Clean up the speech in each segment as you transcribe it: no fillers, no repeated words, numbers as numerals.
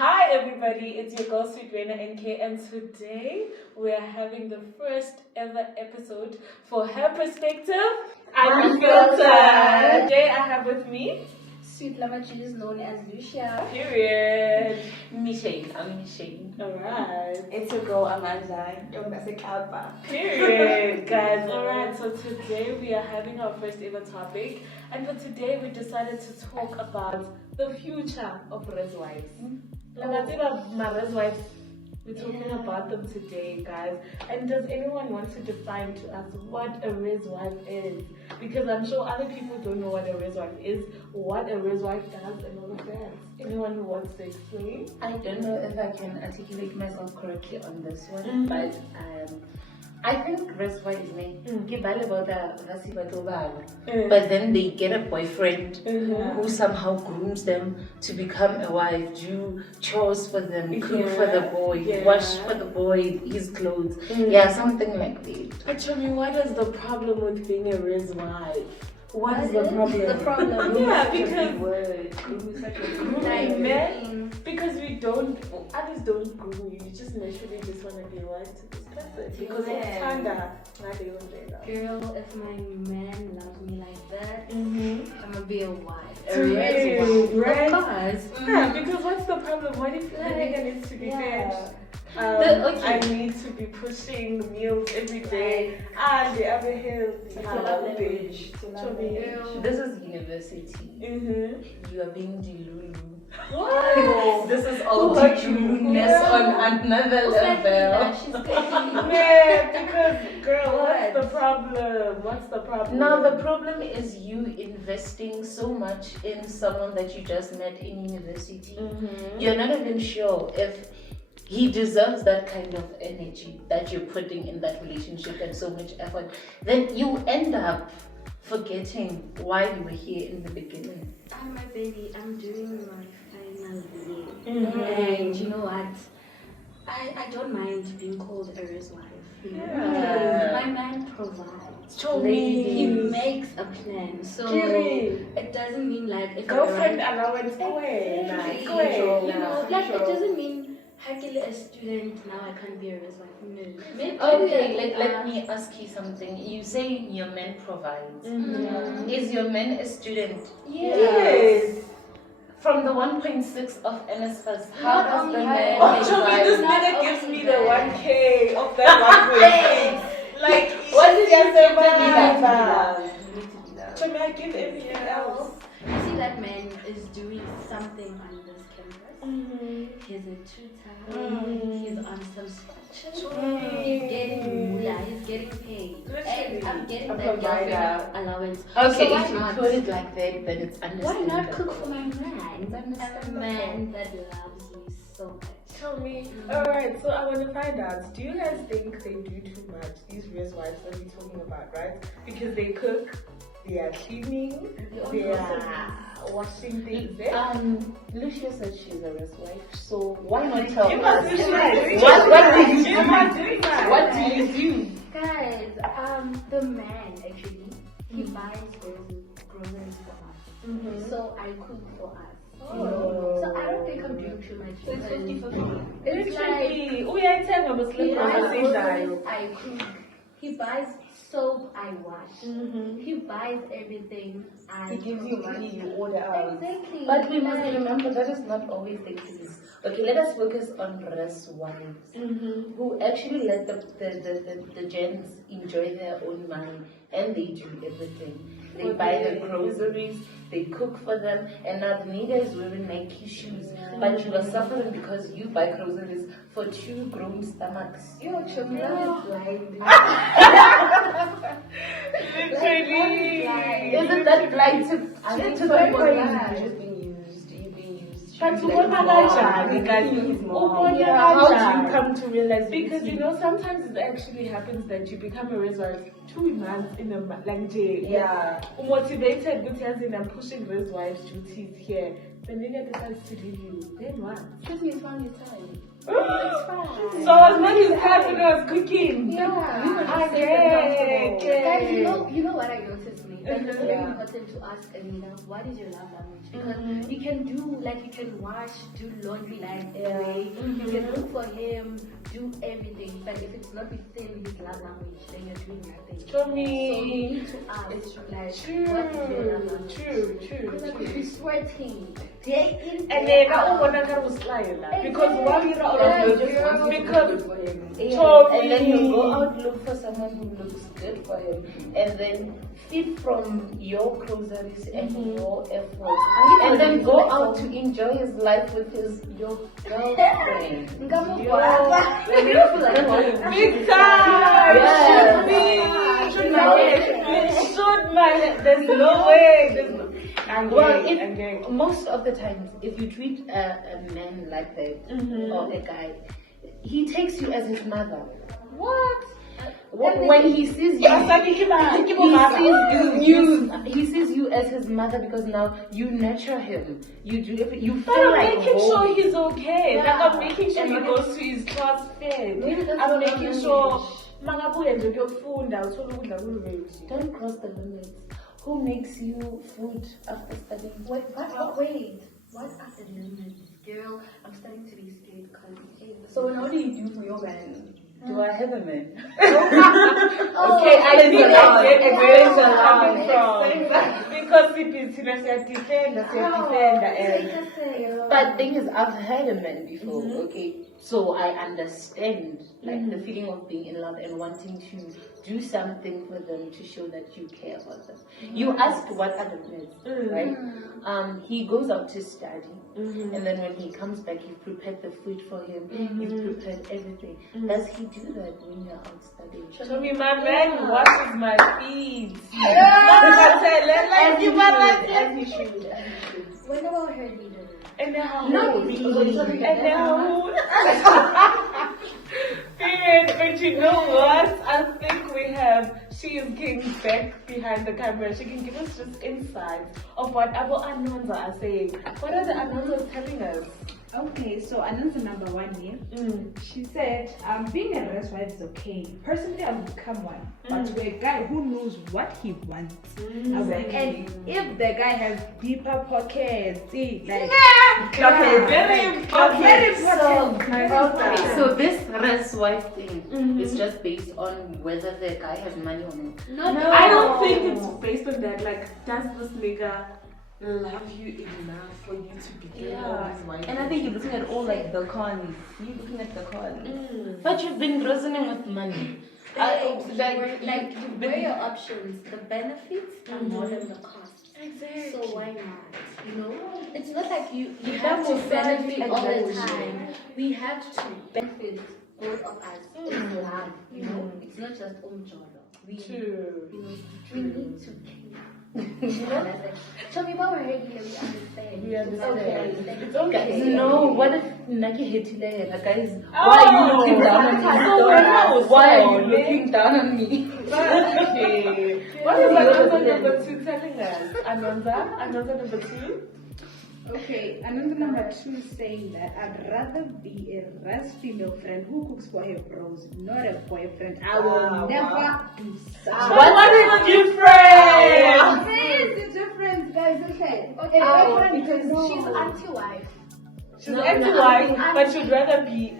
Hi everybody, it's your girl Sweet Rena NK, and today we are having the first ever episode for her Perspective-unfiltered. Today I have with me Sweet Lamachi is known as Lucia. Period. Mishane, I'm Mishane. Alright. It's your girl Amanda. Don't mess it up. Period, guys. Alright, so today we are having our first ever topic, and for today we decided to talk about the future of res wives. My res wives, we're talking about them today, guys. And does anyone want to define to us what a res wife is? Because I'm sure other people don't know what a res wife is, what a res wife does, and all of that. Anyone who wants to explain? I don't know if I can articulate myself correctly on this one, but I think res wives but then they get a boyfriend who somehow grooms them to become a wife, do chores for them, cook for the boy, wash for the boy, his clothes, something like that. But tell me, what is the problem with being a res wife? What is the problem? The problem? Because we don't, others don't groom you. You just naturally just want to be a wife to this person because it's tanda. Girl, if my man loves me like that, I'm gonna be a wife. A res wife, right? Of course. Because what's the problem? What if the nigga needs to be fed? I need to be pushing meals every day. The other hill, This is university. You are being delulu. What? This is all delulu-ness on another level. Because girl, what's the problem? What's the problem? Now the problem is you investing so much in someone that you just met in university. You're not even sure if he deserves that kind of energy that you're putting in that relationship and so much effort. Then you end up forgetting why you were here in the beginning. My baby, I'm doing my final year. And you know what? I don't mind being called a res wife. Because my man provides. He makes a plan. So it doesn't mean like if girlfriend allowance it doesn't mean Hakile a student, now I can't be a res wife. No. Okay, let me ask you something. You say your man provides. Is your man a student? Yes. From the 1.6 of NSFAS, how does the man provide? This nigga gives me the 1K of that 1.6. Like, what did you say about me? I give everything else. You see, that man is doing something on this campus. He's a tutor. He's on some structure. He's getting paid. And I'm getting that girlfriend allowance. Okay, so if you put it like that, then it's understandable. Why not cook for my man? A man that loves me so much. Tell me. Alright, so I want to find out, do you guys think they do too much, these res wives that we're talking about, right? Because they cook, they are cleaning, they are washing things. Lucia said she's a res wife, so why not tell You us? must do What do you do? Guys, the man actually, he buys groceries for us. So I cook for us. So I don't think I'm doing too much. So it's 50-50. It's like I cook. He buys soap, I wash. He buys everything. He gives you money, you order out. Exactly. But we must remember that is not always the case. Okay, let us focus on res wives who actually let the gents enjoy their own money, and they do everything. They buy the groceries, they cook for them, and now the nigga is wearing Nike shoes, but you are suffering because you buy groceries for 2 grown stomachs. Yo, Chamila is blind. Literally. Isn't that blind to But how do you come to realize? Because you know, sometimes it actually happens that you become a res wife 2 months in a motivated because I'm pushing res wives duties here. The nigga decides to leave you. Then what? Excuse me, it's fine, it's fine. It's fine. So I was not his husband when I was cooking. Yeah. Okay. Guys, you know what I noticed me? Like it's very important to ask Amina, what is your love language? Because you can do, like you can wash, do laundry like way, you can cook for him, do everything. But if it's not within his love language, then you're doing nothing. For So me, you need to ask, like, true, what is your love language? true. Because I could be sweating day in, And day then I out. want to was lying because while you're out Yeah, of girl. because And then you go out look for someone who looks good for him, and then feed from your groceries and your effort, and then go out to enjoy his life with your girlfriend. big time. Yeah. Should man. There's no way. Most of the times, if you treat a man like that, or a guy, he takes you as his mother. What? When he sees you, he sees you as his mother because now you nurture him. You do everything. You But feel I'm like making home. sure he's okay. Yeah. Like I'm making sure he goes to his class fed. I'm making sure. Mangabuye nje kuyofunda uthola ukudla kuluveli. Don't cross the limits. Who makes you food after studying? Wait, what are the limits? Girl, I'm starting to be scared because So what do you do for your man? Do I have a man? Okay, I think I get where you're coming from. Because it's defender, and But thing is, I've had a man before, okay? So I understand like the feeling of being in love and wanting to do something for them to show that you care about them. You asked what are the needs, right? He goes out to study, and then when he comes back, you've prepared the food for him, you've prepared everything. Does he do that when you're out studying? show me my man washes my feet. as you should. What about her leader? And now, No, and now, period. But you know what? I think we have. She is getting back behind the camera. She can give us just insights of what our unknowns are saying. What are the unknowns telling us? Okay, so answer number one here. She said, being a rest wife is okay. Personally, I've become one. But to a guy who knows what he wants. And if the guy has deeper pockets, see, like, Very important. very important. So this rest wife thing is just based on whether the guy has money or not. No, I don't think it's based on that. Like, does this nigga love you enough for you to be doing all his wife? And I think you're looking at all like the cons. You're looking at the cons. But you've been reasoning with money. You weigh your options. The benefits are more than the costs. Exactly. So why not? You know, it's not like you have to benefit all the time. We have to benefit both of us in love. You know, it's not just umjolo. We need to care. You know, so we were regular. We understand. We understand. It's okay. Guys, no, what if Naki Hetile, guys, why are you looking down on me? Why are you looking down on me? What is Ananza number 2 telling us? Ananza number 2? Okay, another number 2 is saying that I'd rather be a rest female friend who cooks for her bros, not a boyfriend. I will never do such. What is the difference? What is the difference, guys? Okay. Because she's anti-wife. She's anti-wife, but she'd rather be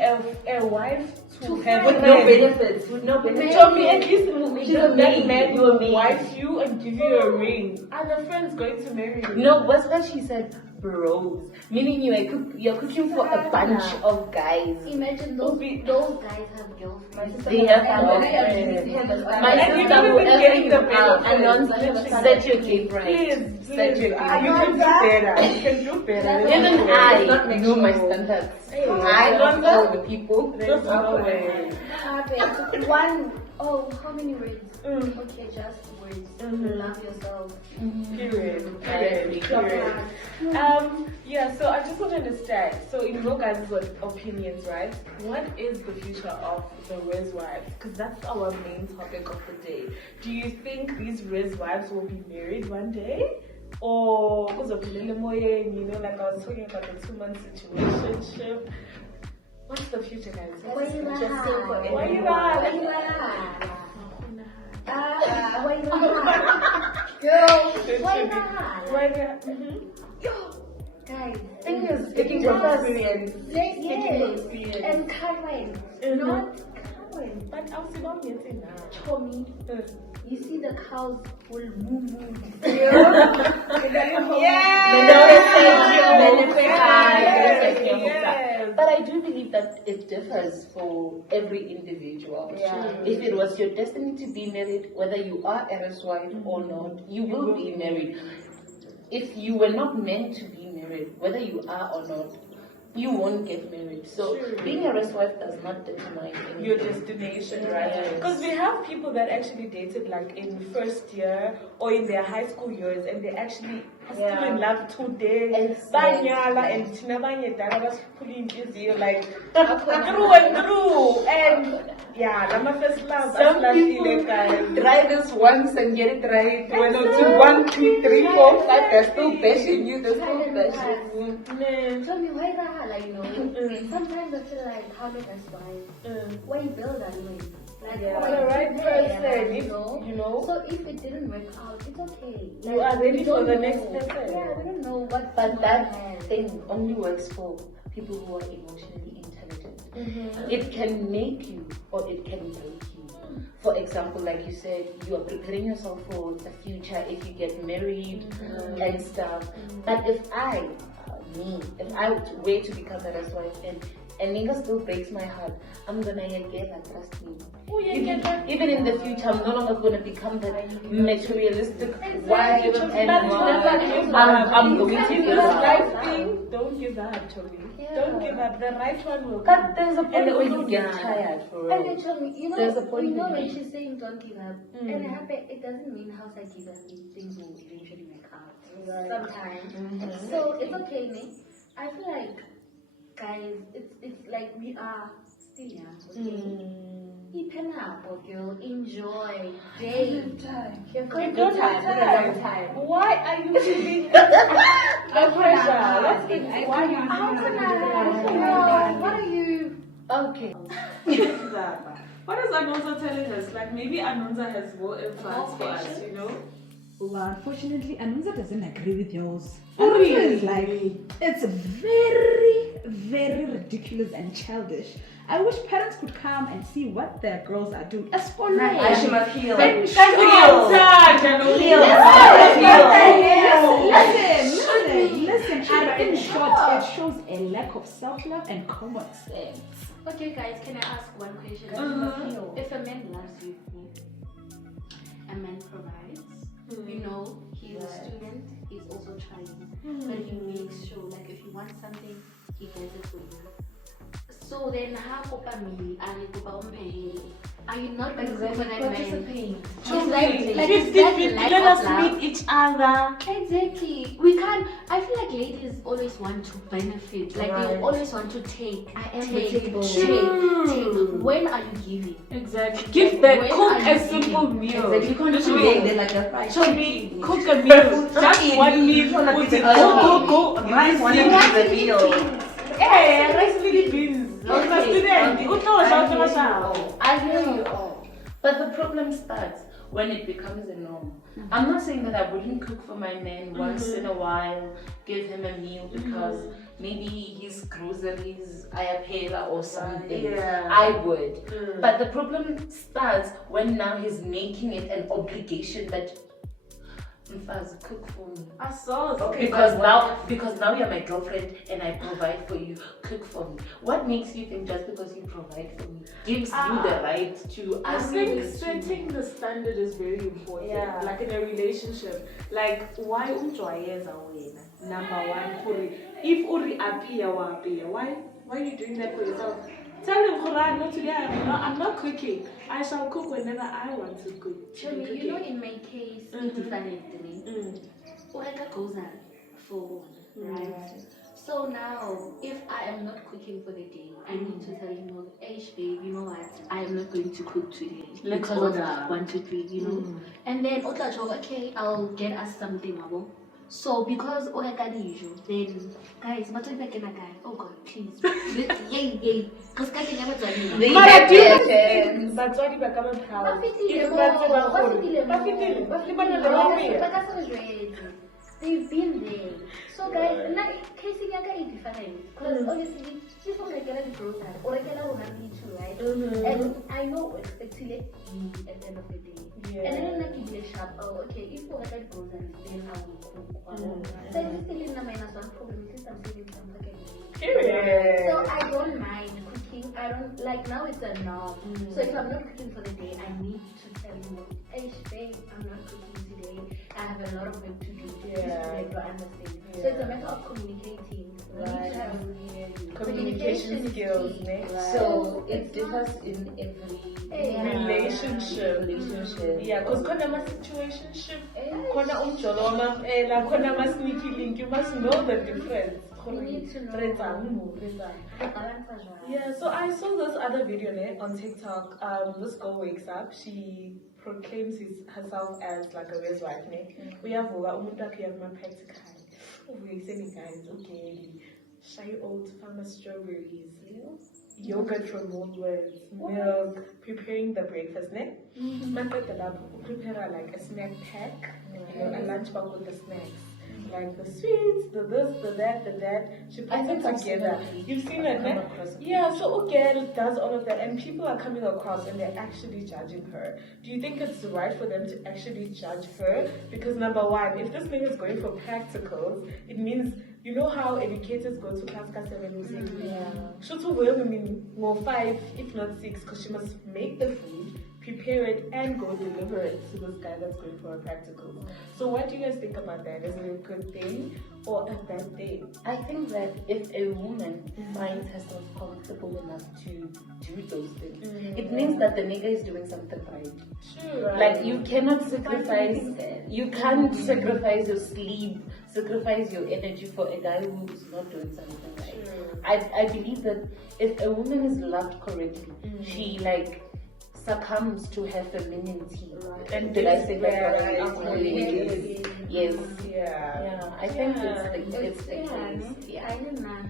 a wife to have With no benefits. With no benefits. So me, at least She's a that maid. man You're a will maid. wife you and give you a ring. And the friend's going to marry you. No, what's what she said? Bros. Meaning you're cooking for a bunch of guys. Imagine those guys have girlfriends. They have girlfriends. My And you sister don't will even getting the ever set your game right. Please, Set your you game can do better. You can do better. Even I know my standards. I don't know. know the people. There's no way. How many words? Okay, just words. Love yourself. Period. Yeah, so I just want to understand. So in your guys' opinions, right? What is the future of the res wives? Because that's our main topic of the day. Do you think these res wives will be married one day? Or uzophelele emoyeni, you know, like I was talking about the 2-month situationship. What's the future, guys? Why you Why you lie? lie? Why you lie? Girl, why not? Why not? Guys, Thing is, speaking from experience. yes, and Carmen, not Carmen. But I'll see about getting now. Tommy, you see the cows will move. Yes. But I do believe that it differs for every individual. Yeah. If it was your destiny to be married, whether you are Eris wife or not, you will be married. If you were not meant to be married, whether you are or not, you won't get married. So being a Eris wife does not determine anything. Your destination, right? Because we have people that actually dated like in first year or in their high school years, and they actually are still in love today. Banyala and Tinabanya Dara pulling easier like through and through. And yeah, I'm a first love. Some people try this once and get it right. When it's 1, 2, 3, 4, 5, they're still bashing you. They're still bashing you. Tell me why that, like, you know, sometimes I feel like how did I survive? Why you build that way? Like, For the right person, you know? So if it didn't work out, it's okay. Like, You are ready we for don't the know. next person. Yeah, we don't know what. But that thing only works for people who are emotionally intelligent. It can make you or it can break you. For example, like you said, you are preparing yourself for the future if you get married and stuff. But if I were to become a wife and nigga still breaks my heart, I'm gonna get like, trust me. Even in the future, I'm no longer gonna become the materialistic wife and I'm going to give up. Don't give up, Toby. Don't give up. The right one will But come. there's a point where you get tired for And real. they told me, There's a point when in she's saying don't give up, and it doesn't mean house I give up, things will eventually make out. Sometimes. So it's okay, me. I feel like, guys, it's like we are still young, okay? Open up, girl. Enjoy. Date. Good time. Why are you feeling the pressure? What's the How can I? What are you? Okay. What is Anonza telling us? Like maybe Anonza has more influence for us, you know? Well, unfortunately, Anunza doesn't agree with yours. Oh, Anunza really? is like, it's very, very ridiculous and childish. I wish parents could come and see what their girls are doing. As for now, She must heal. Listen. In short, it shows a lack of self-love and common sense. Okay, guys, can I ask one question? If a man loves you, a man provides. You know, he's a student, he's also trying. But he makes sure, like, if you want something, he gets it for you. So then, are you not going to go for that man? It's like that Let lack us of love. meet each other. Exactly. We can't. I feel like ladies always want to benefit. Like they always want to take. Take. When are you giving? Exactly. Give the When cook are you a simple meal. You can't just be there like a fried Chobi, chicken. cook a meal. Just one meal. Put it go. Rice, one of the meal. Hey, rice with beans. I hear you all. But the problem starts when it becomes a norm. I'm not saying that I wouldn't cook for my man once in a while, give him a meal because maybe his groceries are payla or something. Yeah. I would. But the problem starts when now he's making it an obligation that Mfazi, cook for me. I saw it. Okay, Because now you're my girlfriend and I provide for you, cook for me. What makes you think just because you provide for me gives you the right to I ask think me to- setting the standard is very important. Yeah. Like in a relationship. Like why unjoyeza wena? Number one, Kuri. If uri appear wa appear, why are you doing that for yourself? Tell him, Quran, no, today I'm not cooking. I shall cook whenever I want to cook. Chobi, you know, in my case, it's different to me. Oreka goes out for one, right? So now, if I am not cooking for the day, I need to tell him, hey, babe, you know what? I am not going to cook today. Let's because order. of 1, 2, 3, you know? And then, okay, I'll get us something, Mabo. So, because Oreka usual, then, guys, but if I can guy, oh God, please. Yay. Because I can never tell you. batswadi ba ka ba proud. Ba fetile If moo, ba tseba ba gore- fetile ba moo. fetile. Ba Le bana fetile ba moo. bapela. Ba ka se re jwetse. They've been there. So guys, case ya ka is different. Because obviously, she's from regular grocery or regular woman too, right? And I know expecting it at the end of the day. Yeah. And then like you sharp, oh okay, if you regular groceries, then I will cook. So if it's still in the minus one problem, since I'm saving some pocket money. Period. So I don't mind cooking. I don't like now it's a norm. So if I'm not cooking for the day, I need to tell you, hey babe, I'm not cooking today. I have a lot of work to do. Yeah. To understand. So it's a matter of communicating. We need to have Communication skills, key. ne? So it differs in every Relationship. Yeah, because khona ama situationship, khona umjolo wamampela, khona ama sneaky link. You must know the difference. You need to know. Yeah, so I saw this other video on TikTok. This girl wakes up. She proclaims herself as like a race wife. Uyavuka umuntu wakhe uyakuma-practical. Uvuyiseni guys, okay. Shy old farmer strawberries. Yogurt from Woolworths, milk, preparing the breakfast. Prepare like a snack pack, a lunch bag with the snacks. Like the sweets, the this, the that. She puts it together. You've seen it, ne? Yeah, so a girl does all of that, and people are coming across and they're actually judging her. Do you think it's right for them to actually judge her? Because number one, if this thing is going for practicals, it means, you know how educators go to class 7 She will mean more 5, if not 6, because she must make the food, prepare it, and go deliver it to this guy that's going for a practical. So what do you guys think about that? Is it a good thing or a bad thing? I think that if a woman finds herself comfortable enough to do those things, it means that the nigga is doing something right. Sure. Like you cannot sacrifice, you can't sacrifice your sleep, sacrifice your energy for a guy who's not doing something right. Sure. I believe that if a woman is loved correctly, she like succumbs to her femininity. And did I say that right? right? Yes. Yeah. I think it's the case. Yeah. I don't know.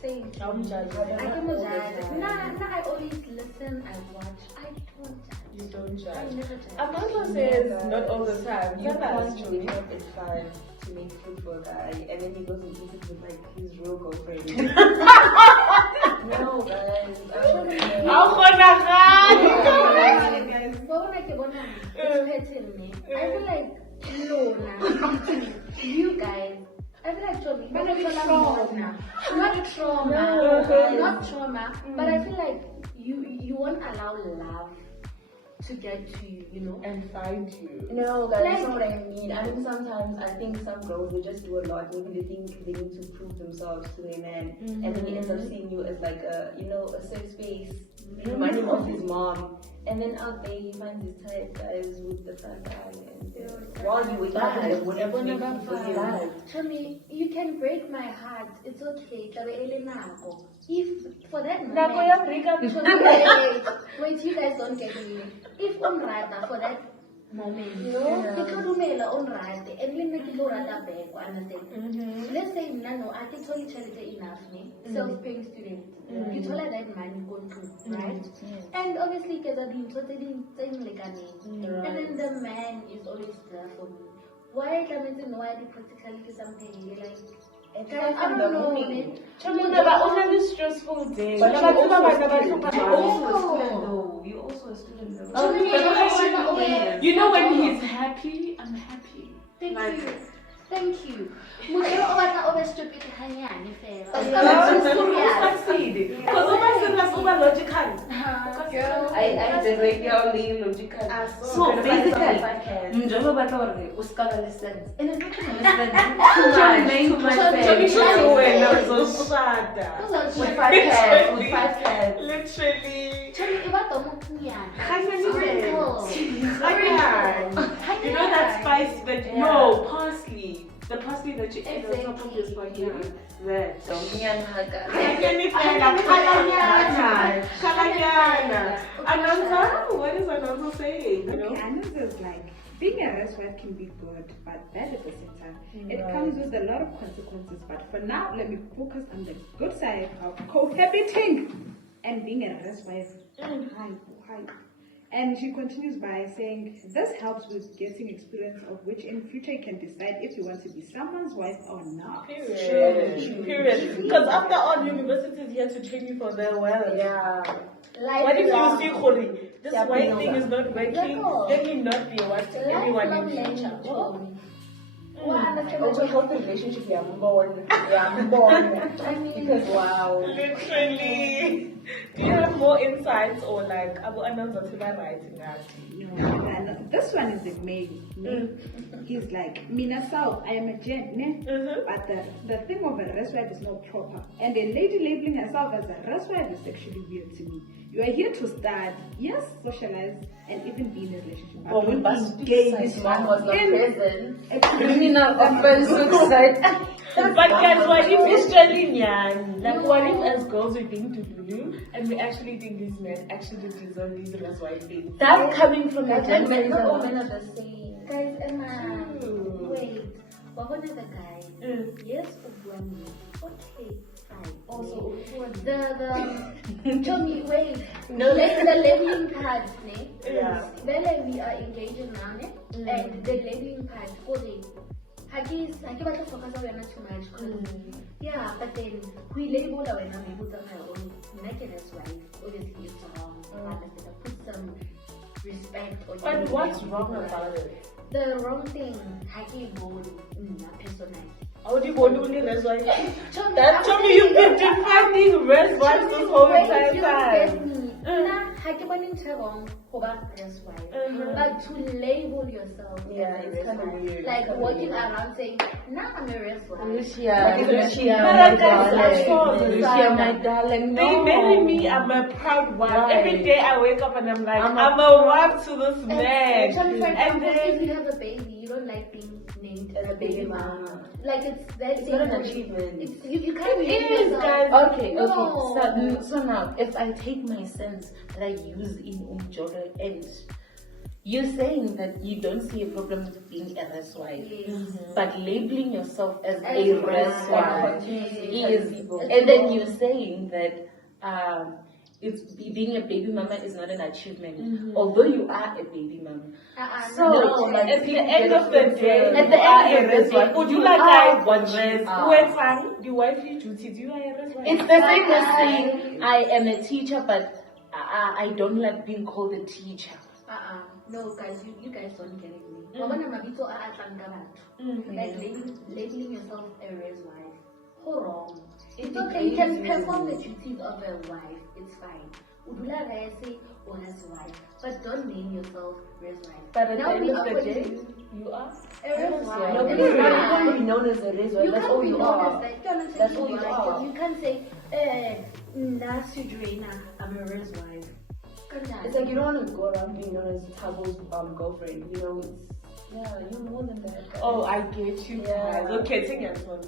Same. I'm judging. I don't judge. Nah, I always listen, I watch. I don't judge. You don't judge. I never judge. Amanda says not all the time. You Sometimes can't wake up at 5 to make food for a guy, and then he goes and eats it with like his real girlfriend. No, guys. I feel like you guys. I feel like not trauma, but I feel like you won't allow love to get to you, you know, and find you. No, guys, that's not what I mean. I mean, sometimes I think some girls will just do a lot. Maybe they think they need to prove themselves to their man, and then he ends up seeing you as like a, a safe space. You remind him of his mom, and then out there he finds his type guys with the fat guy, and while you wake up and whatever make you feel. Tell me, you can break my heart. It's okay. If for that moment, wait, you guys don't get me. If on rata for that moment, you know, ikhulumela on rata, and we make it rata back. Understand? Let's say no, I think only charity enough, self-paying student. You told her that money go through, right? And obviously, because I've been totally saying like and then the man is always there for me. Why can't I know why the practically something like? I don't know. Only stressful day. But you're also a student though. You know when he's happy, I'm happy. Thank you. Stupid. Succeed. Because logical. I direct your logical. So basically, umjolo batore uskala lessons. And I'm not too much. With 5 cats. Literally. You know that spice that no parsley. The parsley that you add on top of your spaghetti. That. Ananza, what is Ananza saying? Okay, Ananza is like, being a housewife can be good, but bad at the same time. It comes with a lot of consequences, but for now, let me focus on the good side of cohabiting and being a housewife. Hi. And she continues by saying, this helps with getting experience of which in future you can decide if you want to be someone's wife or not. Period. Because after all, university is here to train you for the world. Yeah. What if you see, Khori, this white thing is not working, let me not be a wife to everyone in the future. Also, healthy relationship, yeah, born. I mean, because wow. Literally. Do you have more insights or like, Abu Anand writing that? No, and this one is a male. He's like, Mina South, I am a gent, ne? But the thing of a race wife is not proper. And a lady labeling herself as a race wife is actually weird to me. You are here to study, yes, socialize, and even be in a relationship. Well, we must engage. his mom was not present. Criminal offense suicide. But guys, what if it's really young? Like, what if as girls we're being Lulu and we actually think these men actually deserve these race wife things? That coming from a Not gender. all men are the same. Guys, Emma, wait. What one of the guys? Yes, one. Okay, fine. Also, tell me, wait. No, like the labeling part, ne? Yeah. Then we are engaging now, ne? And the labeling part, okay. I want to focus on too much. Yeah, but then we label our labels on our own. Naked as wife, obviously it's wrong. Put some respect on. But what's wrong about it? The wrong thing, haki bold personality. How do you want only race wife? That told me you've been defining race wives this whole entire time. Haki boning wrong about race wife. But to label yourself, Yeah, it's kind of weird. like walking around saying, nah, I'm a race wife. Lucia, my darling. They No. marry me, I'm a proud wife. Right. Every day I wake up and I'm like, I'm a wife to this man. And then if you have a baby, you don't like being named as a baby mama. Like it's not an achievement. You can't It name is, yourself. guys. Okay. No. So now, if I take my sense that I use in umjolo and you're saying that you don't see a problem with being a race wife, but labeling yourself as a race wife is, and then you're saying that it's being a baby mama is not an achievement, although you are a baby mama. So No, at the end of the day, At the end of the day, would you you like are I what dress? you are. Wait, fine. The wifely duties, you are a race wife. It's the same as saying I am a teacher, but I don't like being called a teacher. No, guys, you guys don't get it. Like labeling yourself a race wife. Hold on. It's okay, you can perform the duties of a wife. It's fine. Udula rese or as wife. But don't name yourself race wife. But at the Now end we of are the day, putting You are? a race wife. no, It's because you fine. can't be known as a race wife. You That's can't all be you known are. as that. Don't That's say all you are. You can't say, Nasudrina, I'm a race wife. It's like you don't want to go around being known as Tabo's girlfriend. You know, you're more than that. Guys. Oh, I get you guys. Yeah. Okay, take your turn.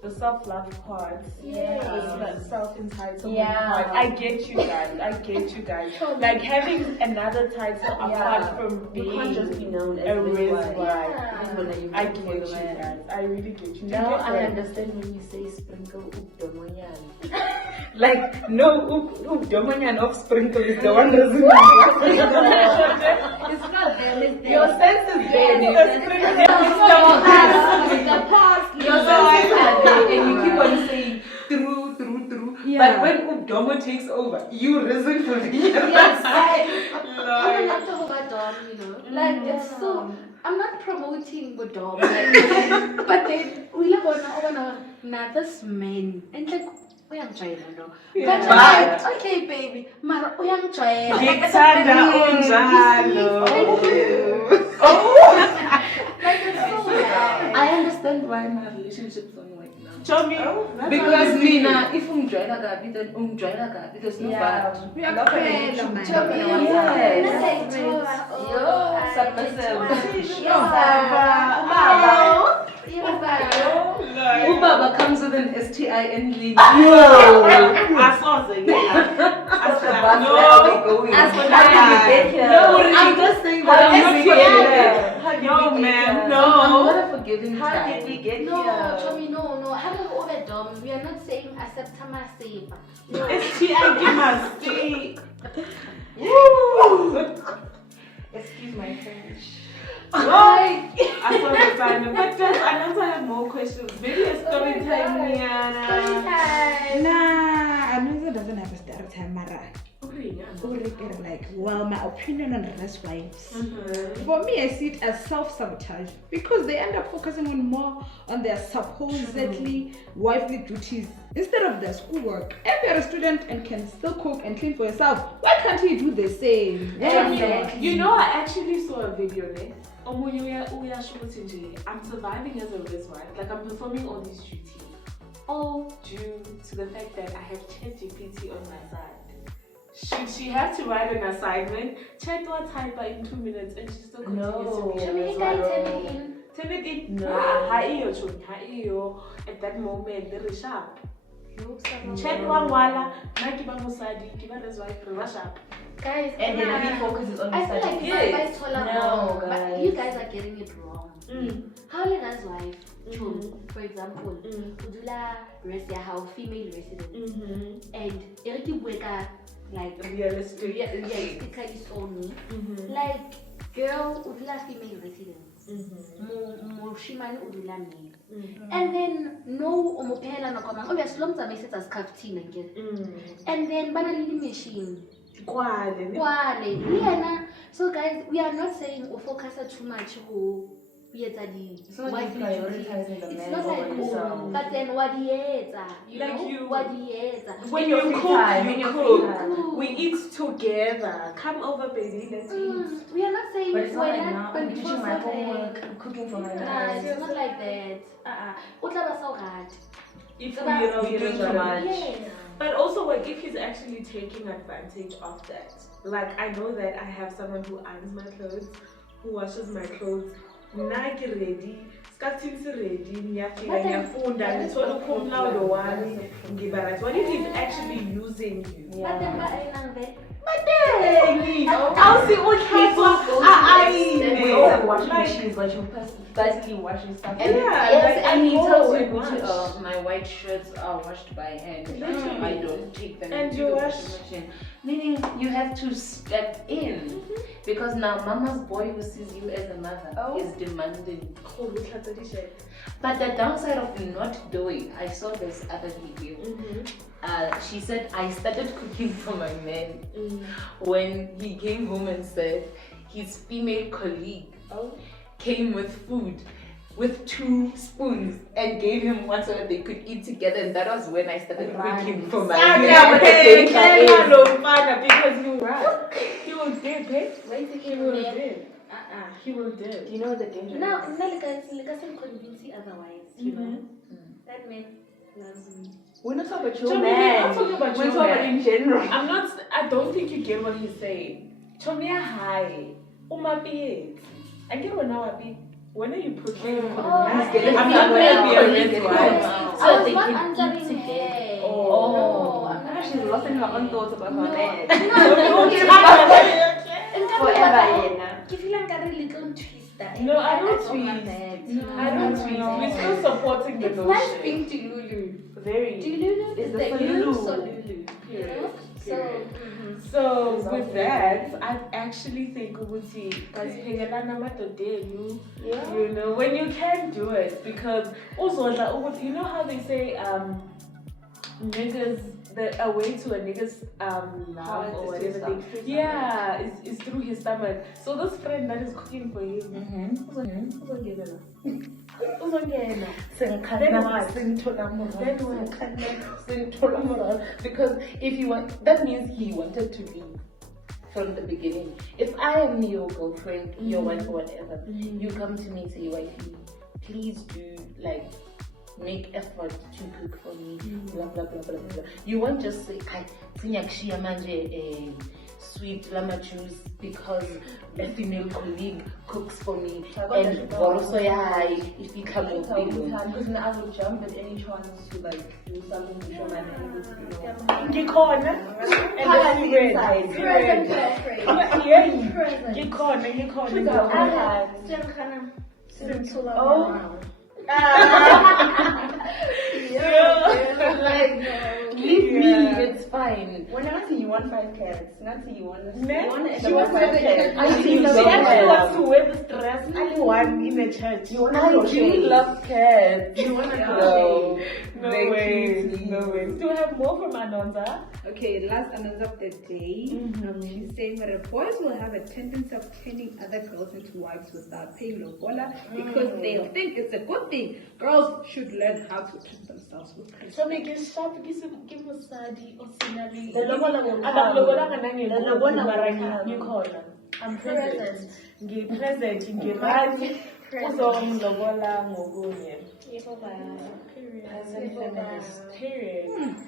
The self-love part, the self-entitlement part. I get you guys. Like having another title apart from You being can't just be known as a race race wife. wife. Yeah. I get you guys. I really get you. Now I understand when you say sprinkle updomanyan. Like, no, updomanyan of sprinkle is the one that's It's not them, it's them. Your sense is there. The past. Your senses are there, and you keep on saying true. Yeah. But when Ubdomo takes over, you risen for the Yes, I don't have to hold my dog, you know. Like it's so. I'm not promoting the dog, like, but then we live on this man and like. Uyangijwayela no. But I'm like, okay baby, mara uyangijwayela. Ngikuthanda unjalo. Like it's so bad. I understand why my relationships don't work now. Show me. Because Mina, if umjoyina kabi, then umjoyina kabi. There's no bad. We are crazy, man. Yes. Ubaba comes with an STIN lead. I saw the I'm just saying that I'm not forgetting. No, man, I'm no. gonna forget giving How time. did we get No, here? Tommy, no. How do you overdome? We are not saying accept Tamaseba. No. Excuse my French. Why? I saw the sign. But just I have more questions. Maybe a story time, Niana. Story time. Nah, Anunza doesn't have a story time, Mara. Okay, yeah. Like, well, my opinion on rest wives. For me, I see it as self-sabotage because they end up focusing on more on their supposedly wifely duties instead of their schoolwork. If you're a student and can still cook and clean for yourself, why can't you do the same? Exactly. You know, I actually saw a video there. I'm surviving as a rest wife. Like, I'm performing all these duties. All due to the fact that I have ChatGPT on my side. Should she have to write an assignment, Chat will type her in 2 minutes and she still continues to be Should we turn it in? Turn it in. No. At that moment, they sharp. Chat wala, Naki Bamusadi, give us wife, sharp. Guys, And then he focuses on I the feel like subject. it's no, No, but guys. you guys are getting it wrong. How old is wife? For example, Udula rest how female resident. And Eriki Weka like realistically only. Like girl Udula female resident. Moshimani Udula male. And then no omopela no komang. Obviously long time it as captain again. And then banalini machine. So guys, we are not saying we focus too much who It's not like prioritizing the it's man not over like yourself. but then what you Like know you- what When you cook, we eat together. Come over, baby, let's eat. we are not saying But it's not we're like not now, I'm teaching my 24/7. homework, I'm cooking for my Nah, parents. it's not like that. Utlaba so hard. If So we that's- are we doing so much. Yes. But also, like, if he's actually taking advantage of that. Like, I know that I have someone who irons my clothes, who washes my clothes. Nike ready, skathini ready, ngiyafika ngiyafunda, ngithola ukhumla wami, ngibarathi. What if he's actually using you? But then what are you there? I'll see what We all have washing like, machines, but you basically washing stuff. And yes, and he tells me, wash. my white shirts are washed by hand. Literally. I don't take them And into you the wash. washing machine. Meaning you have to step in. Because now mama's boy who sees you as a mother is demanding. But the downside of not doing, I saw this other video. She said, I started cooking for my man when he came home and said his female colleague came with food with 2 spoons and gave him one so that they could eat together, and that was when I started cooking for my man. Because you right. He will dip, eh? He will dip. He will dip. Do you know the danger? Now, like I can convince you otherwise, you know. That man loves me. We're not talking about Chomi, your man. I'm talking about We're your talking about man. in general. I don't think you get what he's saying. Chomia high. Umapi. I get what now Abi. When are you pushing for the man? getting I'm not gonna be a getting risk married. wife. I was they not can answering eat together. her. Oh. No, I'm not. She's lost in her own thoughts about her man. No, I don't tweet. I don't tweet. We're still supporting the It's nice notion. being to Lulu. Very. Lulu It's is the the Lulu. so Lulu. You know? So, So with that, I actually think Ubuti, you know, when you can do it, because also you know how they say niggas, a way to a nigga's love or whatever thing, is through his stomach. So this friend that is cooking for him, because if you want, that means he wanted to leave from the beginning. If I am your girlfriend, your wife, or whatever, you come to me and say, wifey, please do make effort to cook for me, blah blah blah blah blah. You won't just say, sweet llama juice because a female colleague cooks for me, and also if you come with me. Because I would jump at any chance to do something to show my man, Oh. Like, leave me, it's fine. When I see you want 5 cats, not see you want She wants 5 cats. She actually wants to wear this dress. I want in a church. You want I really love cats. You want to No. No Beg way. you, please. No way. Do we have more from Anonza? Okay, last announce of the day. She's saying that boys will have a tendency of turning other girls into wives without paying lobola because they think it's a good thing. Girls should learn how to treat themselves with respect. So make it stop give Musadi or Sinali. The lobola will come. The lobola will come. You call her. I'm present. Give present. Give money. Lobola ngogunye. Period.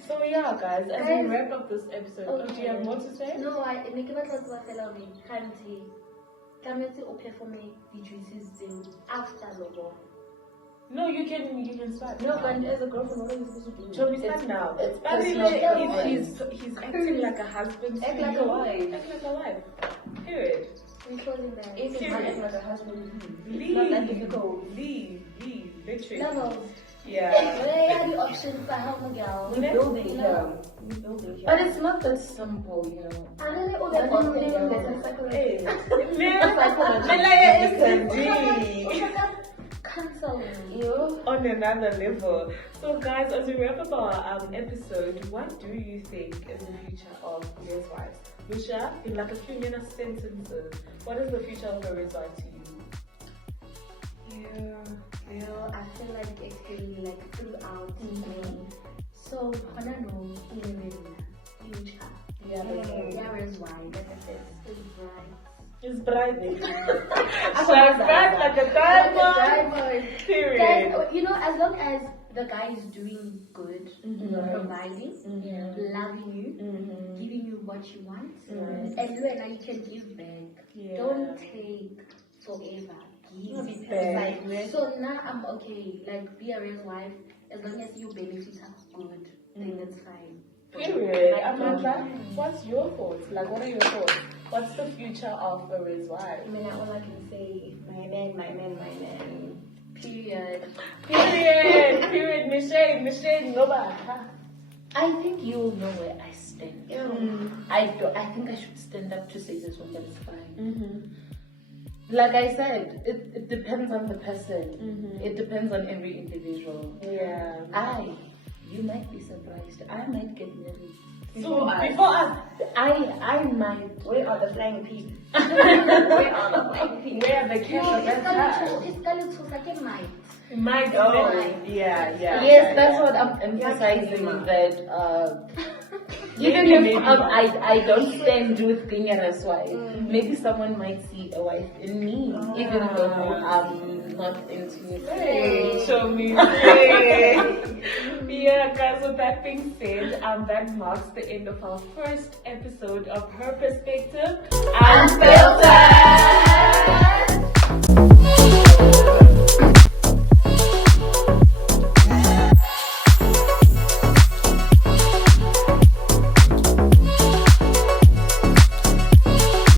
So yeah, guys, as we wrap up this episode, do you have more to say? No, I make it like what tell me. Can't he? Come to open for me the duties after lobo. No, you can start. No, but as a girlfriend, what are you supposed to do? So we start now. He's acting like a husband. Act like a wife. Act like a wife. Period. If it's not act like a husband, Leave. it's not that difficult. Leave. Literally. Levels. Yeah. Where are the options for help me girl? We're building here. We're building here. But it's not that simple, you know. I don't know that one thing. Cancel. On another level. So guys, as we wrap up our episode, what do you think is the future of Real Wives? Lucia, in like a few minutes sentences, what is the future of a Real Wife to you? I feel like it's been like throughout me. So I don't know, future. Yeah. There is why, like I said, it's bright. It's bright. Shine bright like a diamond. Period. Guys, you know, as long as the guy is doing good, providing, loving you, giving you what you want, and you can give back. Yeah. Don't take forever. Give back. So now I'm okay. Like, be a real wife. As long as you benefit are good, then that's fine. Period. Amanda, what's your thoughts? Like, what are your thoughts? What's the future of a Real Wife? I mean, all I can say, my man. Period. Period. Michelle, nobody. I think you will know where I stand. I think I should stand up to say this one, but it's fine. Like I said, it depends on the person. It depends on every individual. Yeah. You might be surprised. I might get married. So before us, I might. Where are the flying pigs? Where are the flying pigs? where the cash It's gonna talk like it might. might Oh. Yeah. Yes, that's what I'm emphasizing. That even if I don't stand with being a housewife, maybe someone might see a wife in me, even though I'm not into it. Show me. Yeah, guys, with that being said, that marks the end of our first episode of Her Perspective.